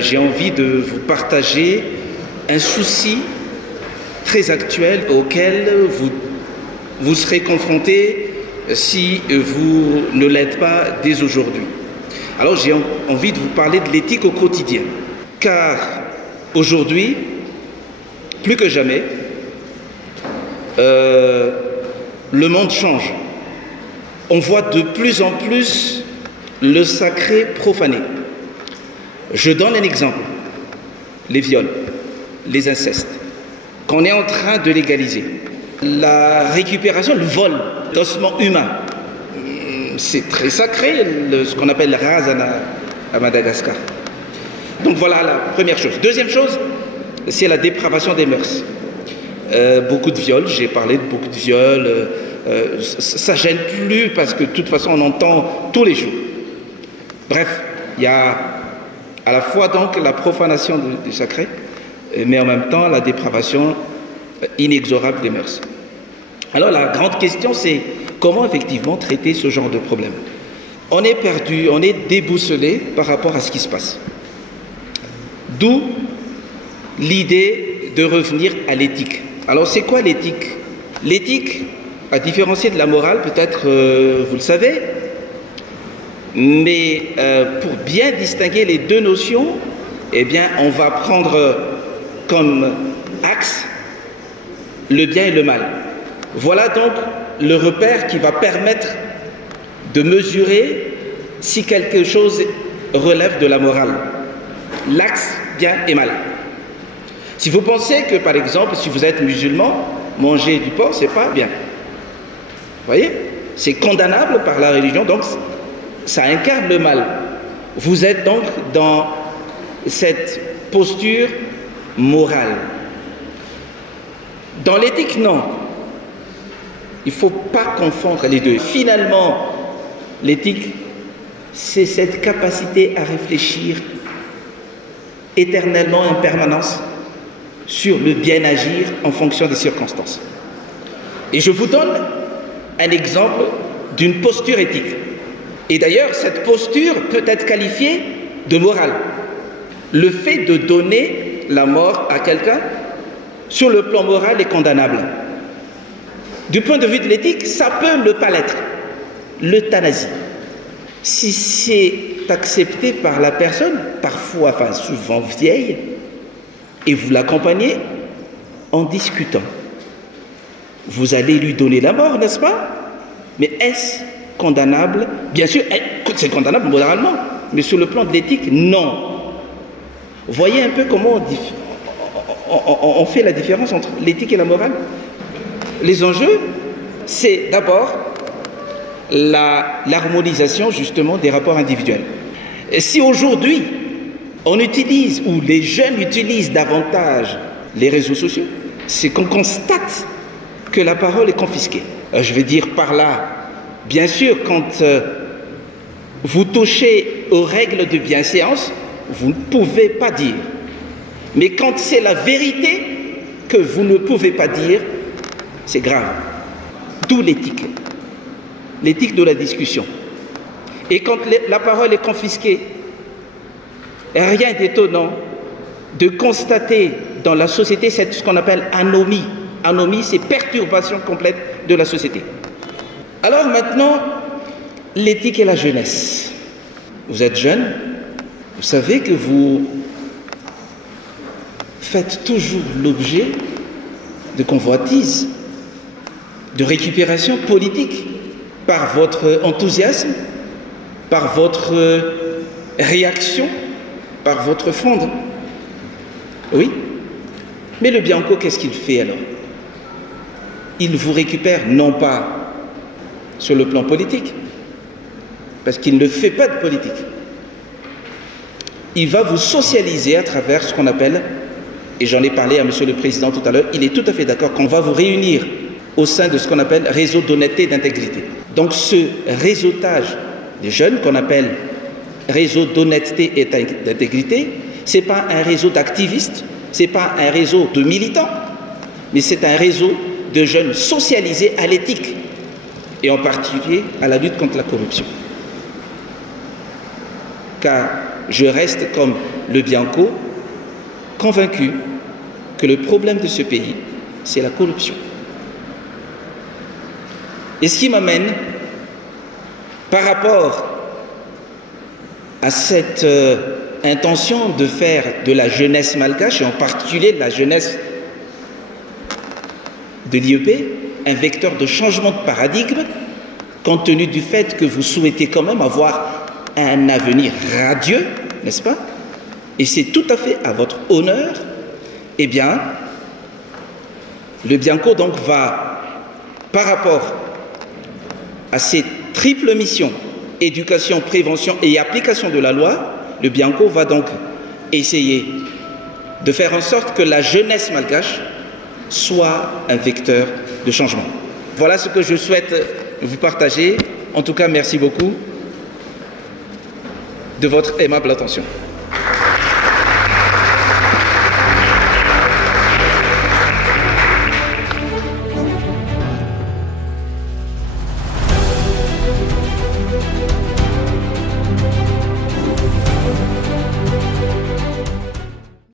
J'ai envie de vous partager un souci très actuel auquel vous serez confrontés si vous ne l'êtes pas dès aujourd'hui. Alors j'ai envie de vous parler de l'éthique au quotidien. Car aujourd'hui, plus que jamais, le monde change. On voit de plus en plus le sacré profané. Je donne un exemple, les viols, les incestes, qu'on est en train de légaliser. La récupération, le vol d'ossements humains, c'est très sacré, ce qu'on appelle le razana à Madagascar. Donc voilà la première chose. Deuxième chose, c'est la dépravation des mœurs. Beaucoup de viols, j'ai parlé de beaucoup de viols, ça gêne plus parce que de toute façon on entend tous les jours. Bref, il y a à la fois donc la profanation du sacré, mais en même temps la dépravation inexorable des mœurs. Alors la grande question c'est comment effectivement traiter ce genre de problème. On est perdu, on est déboussolé par rapport à ce qui se passe. D'où l'idée de revenir à l'éthique. Alors c'est quoi l'éthique? L'éthique, à différencier de la morale, peut-être vous le savez, mais pour bien distinguer les deux notions, eh bien, on va prendre comme axe le bien et le mal. Voilà donc le repère qui va permettre de mesurer si quelque chose relève de la morale. L'axe bien et mal. Si vous pensez que, par exemple, si vous êtes musulman, manger du porc, c'est pas bien. Vous voyez? C'est condamnable par la religion, donc ça incarne le mal. Vous êtes donc dans cette posture morale. Dans l'éthique, non. Il ne faut pas confondre les deux. Finalement, l'éthique, c'est cette capacité à réfléchir éternellement, en permanence, sur le bien agir en fonction des circonstances. Et je vous donne un exemple d'une posture éthique. Et d'ailleurs, cette posture peut être qualifiée de morale. Le fait de donner la mort à quelqu'un, sur le plan moral, est condamnable. Du point de vue de l'éthique, ça peut ne pas l'être. L'euthanasie. Si c'est accepté par la personne, parfois, enfin souvent vieille, et vous l'accompagnez en discutant, vous allez lui donner la mort, n'est-ce pas? Mais est-ce condamnable? Bien sûr, c'est condamnable moralement, mais sur le plan de l'éthique, non. Voyez un peu comment on fait la différence entre l'éthique et la morale. Les enjeux, c'est d'abord l'harmonisation justement des rapports individuels. Et si aujourd'hui, on utilise, ou les jeunes utilisent davantage les réseaux sociaux, c'est qu'on constate que la parole est confisquée. Je vais dire par là, bien sûr, quand vous touchez aux règles de bienséance, vous ne pouvez pas dire. Mais quand c'est la vérité que vous ne pouvez pas dire, c'est grave. D'où l'éthique. L'éthique de la discussion. Et quand la parole est confisquée, rien d'étonnant de constater dans la société ce qu'on appelle anomie. Anomie, c'est perturbation complète de la société. Alors maintenant, l'éthique et la jeunesse. Vous êtes jeune, vous savez que vous faites toujours l'objet de convoitises, de récupération politique par votre enthousiasme, par votre réaction, par votre fondre. Oui. Mais le Bianco, qu'est-ce qu'il fait alors? Il vous récupère non pas sur le plan politique, parce qu'il ne fait pas de politique. Il va vous socialiser à travers ce qu'on appelle, et j'en ai parlé à Monsieur le Président tout à l'heure, il est tout à fait d'accord qu'on va vous réunir au sein de ce qu'on appelle réseau d'honnêteté et d'intégrité. Donc ce réseautage des jeunes qu'on appelle réseau d'honnêteté et d'intégrité, ce n'est pas un réseau d'activistes, ce n'est pas un réseau de militants, mais c'est un réseau de jeunes socialisés à l'éthique et en particulier à la lutte contre la corruption. Car je reste comme le Bianco convaincu que le problème de ce pays, c'est la corruption. Et ce qui m'amène, par rapport à cette intention de faire de la jeunesse malgache, et en particulier de la jeunesse de l'IEP, un vecteur de changement de paradigme, compte tenu du fait que vous souhaitez quand même avoir un avenir radieux, n'est-ce pas? Et c'est tout à fait à votre honneur. Eh bien, le Bianco donc va, par rapport à ces triples missions, éducation, prévention et application de la loi, le Bianco va donc essayer de faire en sorte que la jeunesse malgache soit un vecteur de changement. Voilà ce que je souhaite vous partager. En tout cas, merci beaucoup de votre aimable attention.